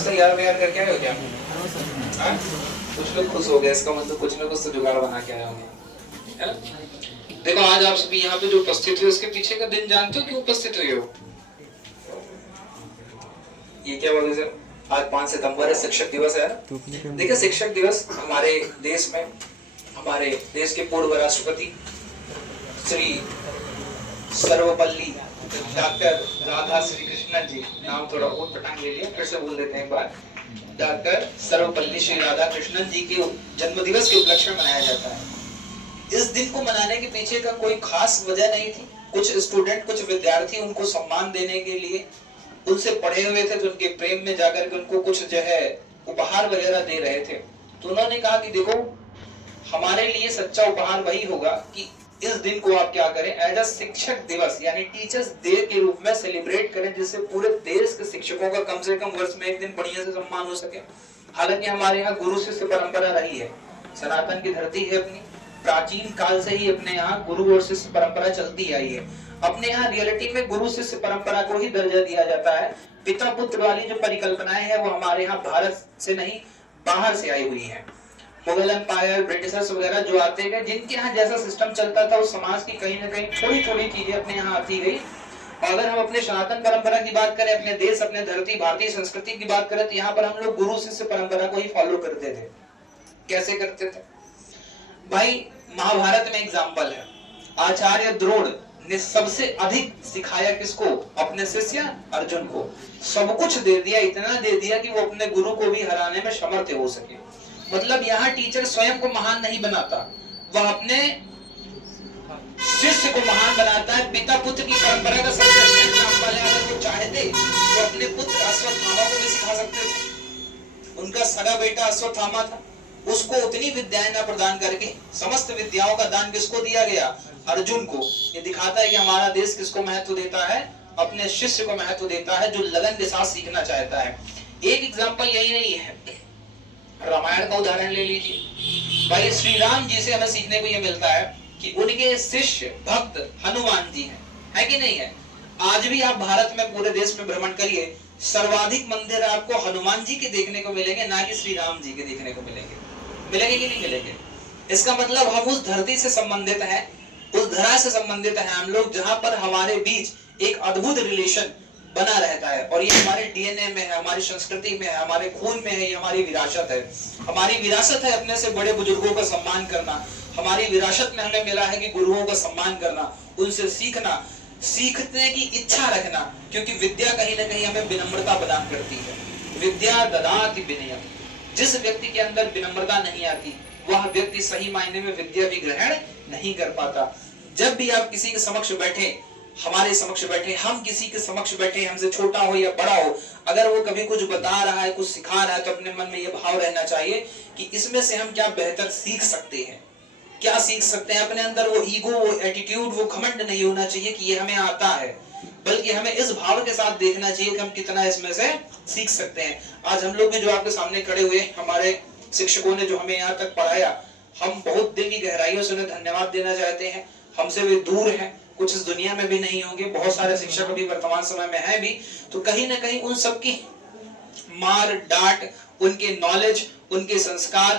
तैयार व्यार करके आए हो क्या? हाँ? कुछ लोग खुश हो गए, इसका मतलब कुछ ना कुछ तो जुगाड़ बना के आए होंगे, है ना? देखो आज आप सभी यहाँ पे जो उपस्थित हो, इसके पीछे का दिन जानते हो क्यों उपस्थित हुए हो? ये क्या बोले सर? आज 5 सितंबर है, शिक्षक दिवस है। देखिए शिक्षक दिवस हमारे देश में, हमारे देश के पूर्व राष्ट्रपति श्री सर्वपल्ली डॉक्टर राधा श्री कृष्णन जी, नाम थोड़ा और पटांग ले लिया, फिर से बोल देते हैं एक बार। डॉक्टर सर्वपल्ली श्री राधा कृष्णन जी के जन्म दिवस के उपलक्ष्य में मनाया जाता है। इस दिन को मनाने के पीछे का कोई खास वजह नहीं थी। कुछ स्टूडेंट, कुछ विद्यार्थी उनको सम्मान देने के लिए उनसे पढ़े हुए थे, तो उनके प्रेम में जाकर के उनको कुछ जो है उपहार वगैरह दे रहे थे। तो उन्होंने कहा कि देखो हमारे लिए सच्चा उपहार वही होगा कि इस दिन को आप क्या करें, एज अ शिक्षक दिवस यानी टीचर्स डे के रूप में सेलिब्रेट करें, जिससे पूरे देश के शिक्षकों का कम से कम वर्ष में एक दिन बढ़िया से सम्मान हो सके। हालांकि हमारे यहाँ गुरु शिष्य परंपरा रही है, सनातन की धरती है अपनी, प्राचीन काल से ही अपने यहाँ गुरु और शिष्य परंपरा चलती आई है। अपने यहाँ रियलिटी में गुरु शिष्य परंपरा को ही दर्जा दिया जाता है। पिता पुत्र वाली जो परिकल्पनाएं हैं वो हमारे यहाँ भारत से नहीं बाहर से आई हुई है। मुगल एम्पायर, ब्रिटिशर्स वगैरह जो आते गए, जिनके यहाँ जैसा सिस्टम चलता था उस समाज की कहीं ना कहीं थोड़ी थोड़ी चीजें अपने यहाँ आती गई। अगर हम अपने सनातन परंपरा की बात करें, अपने देश, अपने धरती, भारतीय संस्कृति की बात करें, तो यहाँ पर हम लोग गुरु शिष्य परंपरा को ही फॉलो करते थे। कैसे करते थे भाई? महाभारत में एग्जाम्पल है, आचार्य द्रोण ने सबसे अधिक सिखाया किसको? अपने शिष्य अर्जुन को। सब कुछ दे दिया, इतना दे दिया कि वो अपने गुरु को भी हराने में समर्थ हो सके। मतलब यहाँ टीचर स्वयं को महान नहीं बनाता, वह अपने शिष्य को महान बनाता है। पिता पुत्र की परंपरा का सबसे अच्छा एग्जाम्पल है। अगर वो चाहते तो अपने पुत्र अश्वत्थामा को भी सिखा सकते थे। उनका सगा बेटा अश्वत्थामा था, उसको उतनी विद्याएं न प्रदान करके समस्त विद्याओं का दान किसको दिया गया? अर्जुन को। ये दिखाता है कि हमारा देश किसको महत्व देता है? अपने शिष्य को महत्व देता है, जो लगन के साथ सीखना चाहता है। एक एग्जाम्पल यही नहीं है, रामायण का उदाहरण ले लीजिए भाई। श्री राम जी से हमें सीखने को यह मिलता है कि उनके शिष्य भक्त हनुमान जी है कि नहीं है? आज भी आप भारत में पूरे देश में भ्रमण करिए, सर्वाधिक मंदिर आपको हनुमान जी के देखने को मिलेंगे, ना कि श्री राम जी के देखने को मिलेंगे। मिलेंगे कि नहीं मिलेंगे? इसका मतलब हम उस धरती से संबंधित हैं, उस धरा से संबंधित हैं हम लोग, जहां पर हमारे बीच एक अद्भुत रिलेशन बना रहता है। और ये हमारे डीएनए में है, हमारी संस्कृति में है, हमारे खून में है, ये हमारी विरासत है। हमारी विरासत है अपने से बड़े बुजुर्गों का सम्मान करना। हमारी विरासत में हमें मिला है कि गुरुओं का सम्मान करना, उनसे सीखना, सीखने की इच्छा रखना, क्योंकि विद्या कहीं ना कहीं हमें विनम्रता प्रदान करती है। विद्या ददाति विनयम। जिस व्यक्ति के अंदर विनम्रता नहीं आती, वह व्यक्ति सही मायने में विद्या भी ग्रहण नहीं कर पाता। जब भी आप किसी के समक्ष बैठे, हमारे समक्ष बैठे, हम किसी के समक्ष बैठे, हमसे छोटा हो या बड़ा हो, अगर वो कभी कुछ बता रहा है, कुछ सिखा रहा है, तो अपने मन में ये भाव रहना चाहिए कि इसमें से हम क्या बेहतर सीख सकते हैं, क्या सीख सकते हैं। अपने अंदर वो ईगो, वो एटीट्यूड, वो घमंड नहीं होना चाहिए कि ये हमें आता है, बल्कि हमें इस भाव के साथ देखना चाहिए कि हम कितना इसमें से सीख सकते हैं। आज हम लोग भी जो आपके सामने खड़े हुए, हमारे शिक्षकों ने जो हमें यहाँ तक पढ़ाया, हम बहुत दिल की गहराइयों से उन्हें धन्यवाद देना चाहते हैं। हमसे वे दूर हैं, कुछ इस दुनिया में भी नहीं होंगे, बहुत सारे शिक्षक अभी वर्तमान समय में हैं भी, तो कहीं ना कहीं उन सबकी मार डांट, उनके नॉलेज, उनके संस्कार